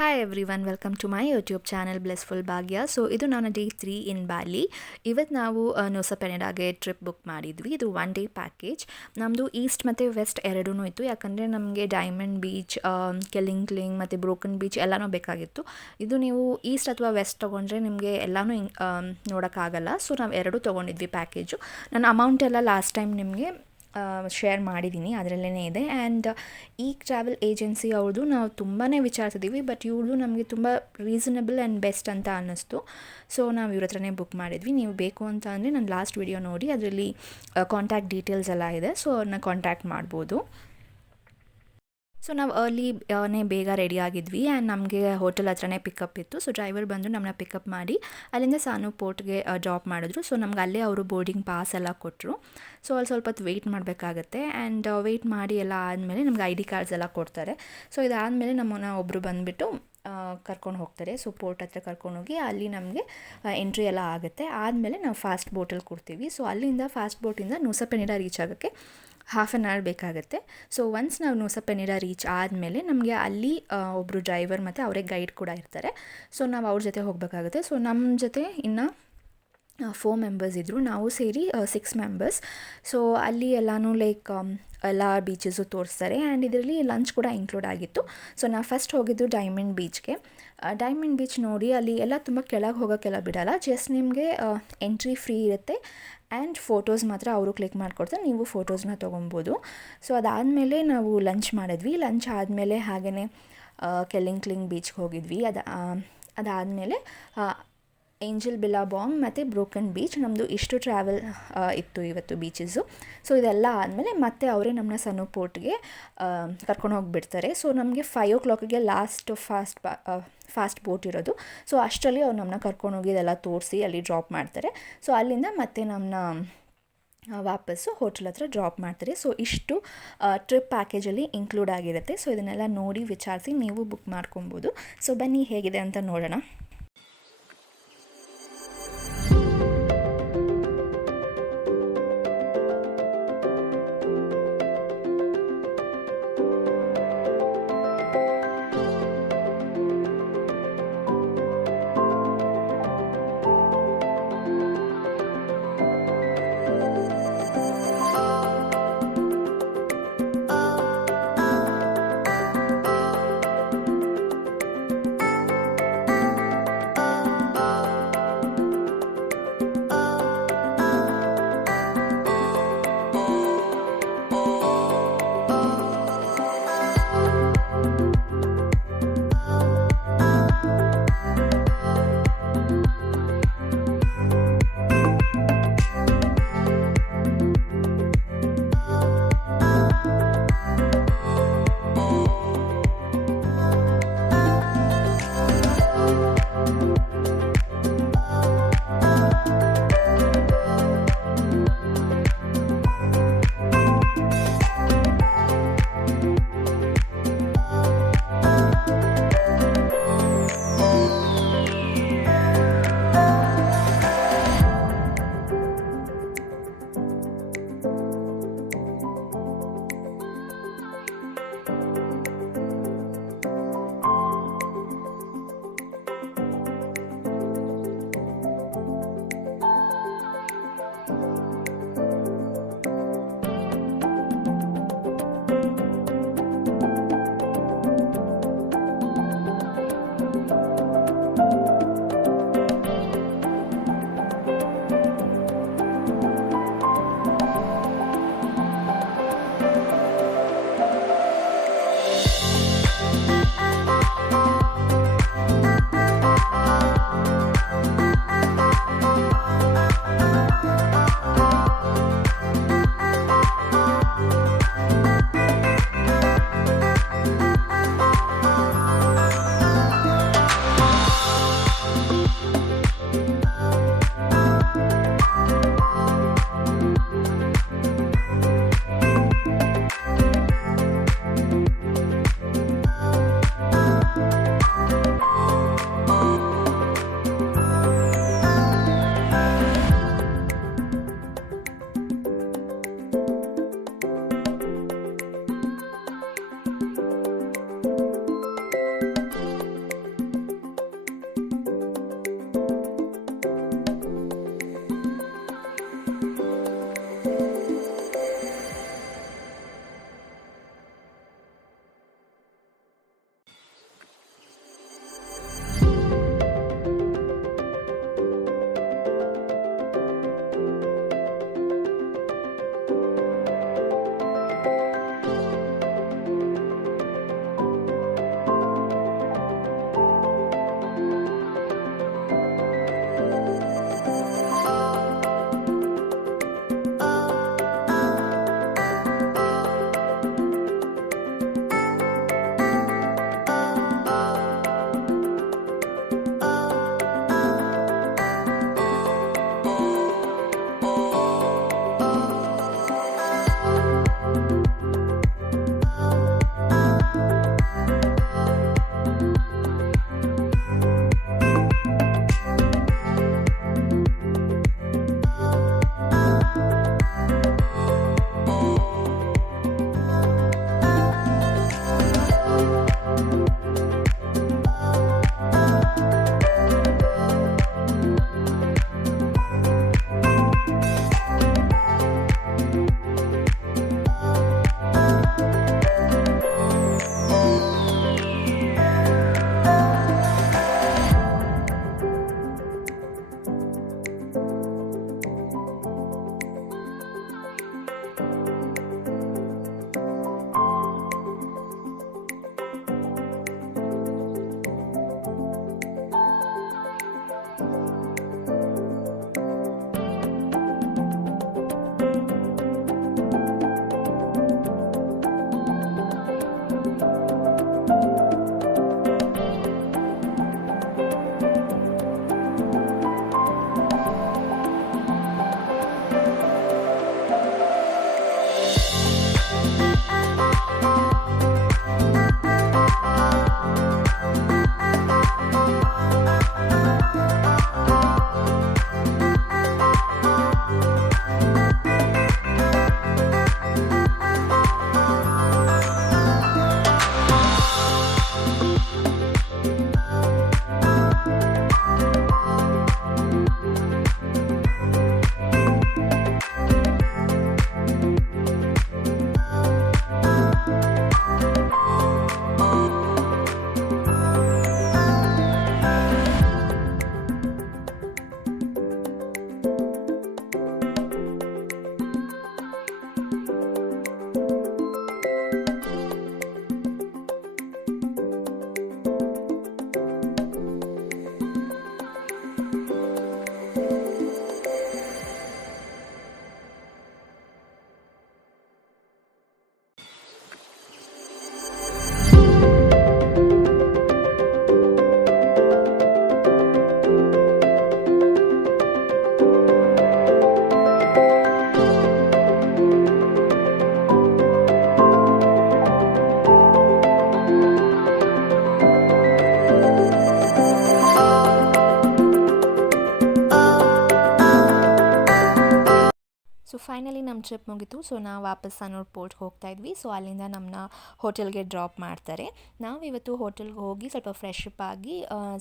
Hi everyone, welcome to my YouTube channel Blissful Bhagya. So ಇದು ನಾನು day 3 ಇನ್ ಬಾಲಿ. ಇವತ್ತು ನಾವು ನುಸಾ ಪೆನಿಡಾಗೆ ಟ್ರಿಪ್ ಬುಕ್ ಮಾಡಿದ್ವಿ. ಇದು 1 ಡೇ ಪ್ಯಾಕೇಜ್. ನಮ್ಮದು ಈಸ್ಟ್ ಮತ್ತು ವೆಸ್ಟ್ ಎರಡೂ ಇತ್ತು, ಯಾಕಂದರೆ ನಮಗೆ ಡೈಮಂಡ್ ಬೀಚ್, ಕೆಲಿಂಗ್ಲಿಂಗ್ ಮತ್ತು ಬ್ರೋಕನ್ ಬೀಚ್ ಎಲ್ಲನೂ ಬೇಕಾಗಿತ್ತು. ಇದು ನೀವು ಈಸ್ಟ್ ಅಥವಾ ವೆಸ್ಟ್ ತೊಗೊಂಡ್ರೆ ನಿಮಗೆ ಎಲ್ಲನೂ ನೋಡೋಕ್ಕಾಗಲ್ಲ. ಸೊ ನಾವು ಎರಡೂ ತೊಗೊಂಡಿದ್ವಿ ಪ್ಯಾಕೇಜು. ನನ್ನ ಅಮೌಂಟ್ ಎಲ್ಲ ಲಾಸ್ಟ್ ಟೈಮ್ ನಿಮಗೆ ಶೇರ್ ಮಾಡಿದ್ದೀನಿ, ಅದರಲ್ಲೇ ಇದೆ. ಆ್ಯಂಡ್ ಈ ಟ್ರಾವೆಲ್ ಏಜೆನ್ಸಿ ಅವ್ರದ್ದು ನಾವು ತುಂಬಾ ವಿಚಾರಿಸಿದ್ದೀವಿ, ಬಟ್ ಇವ್ರದ್ದು ನಮಗೆ ತುಂಬ ರೀಸನಬಲ್ ಆ್ಯಂಡ್ ಬೆಸ್ಟ್ ಅಂತ ಅನ್ನಿಸ್ತು. ಸೊ ನಾವು ಇವ್ರ ಹತ್ರನೇ ಬುಕ್ ಮಾಡಿದ್ವಿ. ನೀವು ಬೇಕು ಅಂತ ಅಂದರೆ ನಾನು ಲಾಸ್ಟ್ ವಿಡಿಯೋ ನೋಡಿ, ಅದರಲ್ಲಿ ಕಾಂಟ್ಯಾಕ್ಟ್ ಡೀಟೇಲ್ಸ್ ಎಲ್ಲ ಇದೆ, ಸೊ ಅವ್ರನ್ನ ಕಾಂಟ್ಯಾಕ್ಟ್ ಮಾಡ್ಬೋದು. ಸೊ ನಾವು ಅರ್ಲಿನೇ ಬೇಗ ರೆಡಿ ಆಗಿದ್ವಿ ಆ್ಯಂಡ್ ನಮಗೆ ಹೋಟೆಲ್ ಹತ್ರನೇ ಪಿಕಪ್ ಇತ್ತು. ಸೊ ಡ್ರೈವರ್ ಬಂದು ನಮ್ಮನ್ನ ಪಿಕಪ್ ಮಾಡಿ ಅಲ್ಲಿಂದ ಸಾನು ಪೋರ್ಟ್ಗೆ ಡ್ರಾಪ್ ಮಾಡಿದ್ರು. ಸೊ ನಮ್ಗೆ ಅಲ್ಲೇ ಅವರು ಬೋರ್ಡಿಂಗ್ ಪಾಸ್ ಎಲ್ಲ ಕೊಟ್ಟರು. ಸೊ ಅಲ್ಲಿ ಸ್ವಲ್ಪ ಹೊತ್ತು ವೆಯ್ಟ್ ಮಾಡಬೇಕಾಗತ್ತೆ. ಆ್ಯಂಡ್ ವೆಯ್ಟ್ ಮಾಡಿ ಎಲ್ಲ ಆದಮೇಲೆ ನಮ್ಗೆ ID ಕಾರ್ಡ್ಸ್ ಎಲ್ಲ ಕೊಡ್ತಾರೆ. ಸೊ ಇದಾದಮೇಲೆ ನಮ್ಮನ್ನ ಒಬ್ಬರು ಬಂದುಬಿಟ್ಟು ಕರ್ಕೊಂಡು ಹೋಗ್ತಾರೆ. ಸೊ ಪೋರ್ಟ್ ಹತ್ರ ಕರ್ಕೊಂಡೋಗಿ ಅಲ್ಲಿ ನಮಗೆ ಎಂಟ್ರಿ ಎಲ್ಲ ಆಗುತ್ತೆ. ಆದಮೇಲೆ ನಾವು ಫಾಸ್ಟ್ ಬೋಟಲ್ಲಿ ಕೊಡ್ತೀವಿ. ಸೊ ಅಲ್ಲಿಂದ ಫಾಸ್ಟ್ ಬೋಟಿಂದ ನುಸಾ ಪೆನಿಡಾ ರೀಚ್ ಆಗೋಕ್ಕೆ ಹಾಫ್ ಆನ್ ಅವರ್ ಬೇಕಾಗುತ್ತೆ. ಸೊ ಒನ್ಸ್ ನಾವು ನುಸಾ ಪೆನಿಡಾ ರೀಚ್ ಆದಮೇಲೆ ನಮಗೆ ಅಲ್ಲಿ ಒಬ್ಬರು ಡ್ರೈವರ್ ಮತ್ತು ಅವರೇ ಗೈಡ್ ಕೂಡ ಇರ್ತಾರೆ. ಸೊ ನಾವು ಅವ್ರ ಜೊತೆ ಹೋಗಬೇಕಾಗುತ್ತೆ. ಸೊ ನಮ್ಮ ಜೊತೆ ಇನ್ನು 4 ಮೆಂಬರ್ಸ್ ಇದ್ದರು, ನಾವು ಸೇರಿ 6 ಮೆಂಬರ್ಸ್. ಸೊ ಅಲ್ಲಿ ಎಲ್ಲನೂ ಲೈಕ್ ಎಲ್ಲ ಬೀಚಸ್ಸು ತೋರಿಸ್ತಾರೆ ಆ್ಯಂಡ್ ಇದರಲ್ಲಿ ಲಂಚ್ ಕೂಡ ಇನ್ಕ್ಲೂಡ್ ಆಗಿತ್ತು. ಸೊ ನಾವು ಫಸ್ಟ್ ಹೋಗಿದ್ದು ಡೈಮಂಡ್ ಬೀಚ್ಗೆ. ಡೈಮಂಡ್ ಬೀಚ್ ನೋಡಿ ಅಲ್ಲಿ ಎಲ್ಲ ತುಂಬ ಕೆಳಗೆ ಹೋಗೋಕ್ಕೆಲ್ಲ ಬಿಡೋಲ್ಲ, ಜಸ್ಟ್ ನಿಮಗೆ ಎಂಟ್ರಿ ಫ್ರೀ ಇರುತ್ತೆ ಆ್ಯಂಡ್ ಫೋಟೋಸ್ ಮಾತ್ರ ಅವರು ಕ್ಲಿಕ್ ಮಾಡಿಕೊಡ್ತಾರೆ, ನೀವು ಫೋಟೋಸ್ನ ತೊಗೊಬೋದು. ಸೊ ಅದಾದಮೇಲೆ ನಾವು ಲಂಚ್ ಮಾಡಿದ್ವಿ. ಲಂಚ್ ಆದಮೇಲೆ ಹಾಗೆಯೇ ಕೆಲಿಂಗ್ಲಿಂಗ್ ಬೀಚ್ಗೆ ಹೋಗಿದ್ವಿ. ಅದಾದಮೇಲೆ ಏಂಜಲ್ ಬಿಲಾಬಾಂಗ್ ಮತ್ತು ಬ್ರೋಕನ್ ಬೀಚ್, ನಮ್ಮದು ಇಷ್ಟು ಟ್ರಾವೆಲ್ ಇತ್ತು ಇವತ್ತು ಬೀಚಸ್ಸು. ಸೊ ಇದೆಲ್ಲ ಆದಮೇಲೆ ಮತ್ತೆ ಅವರೇ ನಮ್ಮನ್ನ ಸನು ಪೋರ್ಟ್ಗೆ ಕರ್ಕೊಂಡು ಹೋಗಿಬಿಡ್ತಾರೆ. ಸೊ ನಮಗೆ 5 o'clockಗೆ ಲಾಸ್ಟ್ ಫಾಸ್ಟ್ ಬೋಟ್ ಇರೋದು. ಸೊ ಅಷ್ಟರಲ್ಲಿ ಅವ್ರು ನಮ್ಮನ್ನ ಕರ್ಕೊಂಡೋಗಿ ಇದೆಲ್ಲ ತೋರಿಸಿ ಅಲ್ಲಿ ಡ್ರಾಪ್ ಮಾಡ್ತಾರೆ. ಸೊ ಅಲ್ಲಿಂದ ಮತ್ತೆ ನಮ್ಮನ್ನ ವಾಪಸ್ಸು ಹೋಟೆಲ್ ಹತ್ರ ಡ್ರಾಪ್ ಮಾಡ್ತಾರೆ. ಸೊ ಇಷ್ಟು ಟ್ರಿಪ್ ಪ್ಯಾಕೇಜಲ್ಲಿ ಇನ್ಕ್ಲೂಡ್ ಆಗಿರುತ್ತೆ. ಸೊ ಇದನ್ನೆಲ್ಲ ನೋಡಿ ವಿಚಾರಿಸಿ ನೀವು ಬುಕ್ ಮಾಡ್ಕೊಬೋದು. ಸೊ ಬನ್ನಿ ಹೇಗಿದೆ ಅಂತ ನೋಡೋಣ. ಫೈನಲಿ ನಮ್ಮ ಟ್ರಿಪ್ ಮುಗೀತು. ಸೊ ನಾವು ವಾಪಸ್ ಸನೂರ್ ಪೋರ್ಟ್ಗೆ ಹೋಗ್ತಾ ಇದ್ವಿ. ಸೊ ಅಲ್ಲಿಂದ ನಮ್ಮನ್ನ ಹೋಟೆಲ್ಗೆ ಡ್ರಾಪ್ ಮಾಡ್ತಾರೆ. ನಾವು ಇವತ್ತು ಹೋಟೆಲ್ಗೆ ಹೋಗಿ ಸ್ವಲ್ಪ ಫ್ರೆಶ್ ಅಪ್ ಆಗಿ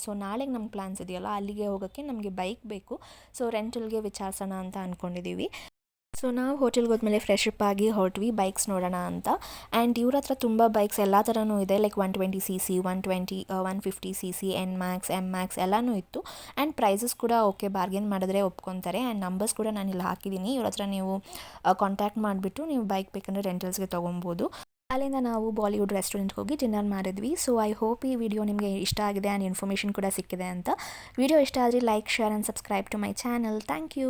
ಸೊ ನಾಳೆಗೆ ನಮ್ಮ ಪ್ಲ್ಯಾನ್ಸ್ ಇದೆಯಲ್ಲ ಅಲ್ಲಿಗೆ ಹೋಗೋಕ್ಕೆ ನಮಗೆ ಬೈಕ್ ಬೇಕು. ಸೊ ರೆಂಟಲ್ಗೆ ವಿಚಾರಿಸೋಣ ಅಂತ ಅಂದ್ಕೊಂಡಿದ್ದೀವಿ. ಸೊ ನಾವು ಹೋಟೆಲ್ಗೆ ಹೋದ್ಮೇಲೆ ಫ್ರೆಶ್ ಅಪ್ ಆಗಿ ಹೊರಟ್ವಿ ಬೈಕ್ಸ್ ನೋಡೋಣ ಅಂತ. ಆ್ಯಂಡ್ ಇವ್ರ ಹತ್ರ ತುಂಬ ಬೈಕ್ಸ್ ಎಲ್ಲ ಥರನೂ ಇದೆ. Like 120 cc 120 150 cc N Max M Max ಎಲ್ಲನೂ ಇತ್ತು. ಆ್ಯಂಡ್ ಪ್ರೈಸಸ್ ಕೂಡ ಓಕೆ, ಬಾರ್ಗೇನ್ ಮಾಡಿದ್ರೆ ಒಪ್ಕೊತಾರೆ. ಆ್ಯಂಡ್ ನಂಬರ್ಸ್ ಕೂಡ ನಾನು ಇಲ್ಲಿ ಹಾಕಿದ್ದೀನಿ. ಇವ್ರ ಹತ್ರ ನೀವು ಕಾಂಟ್ಯಾಕ್ಟ್ ಮಾಡಿಬಿಟ್ಟು ನೀವು ಬೈಕ್ ಬೇಕಂದರೆ ರೆಂಟಲ್ಸ್ಗೆ ತೊಗೊಬೋದು. ಅಲ್ಲಿಂದ ನಾವು ಬಾಲಿವುಡ್ ರೆಸ್ಟೋರೆಂಟ್ಗೆ ಹೋಗಿ ಡಿನ್ನರ್ ಮಾಡಿದ್ವಿ. ಸೊ ಐ ಹೋಪ್ ಈ ವಿಡಿಯೋ ನಿಮಗೆ ಇಷ್ಟ ಆಗಿದೆ ಆ್ಯಂಡ್ ಇನ್ಫಾರ್ಮೇಷನ್ ಕೂಡ ಸಿಕ್ಕಿದೆ ಅಂತ. ವಿಡಿಯೋ ಇಷ್ಟ ಆದರೆ like, share and subscribe to my channel. Thank you.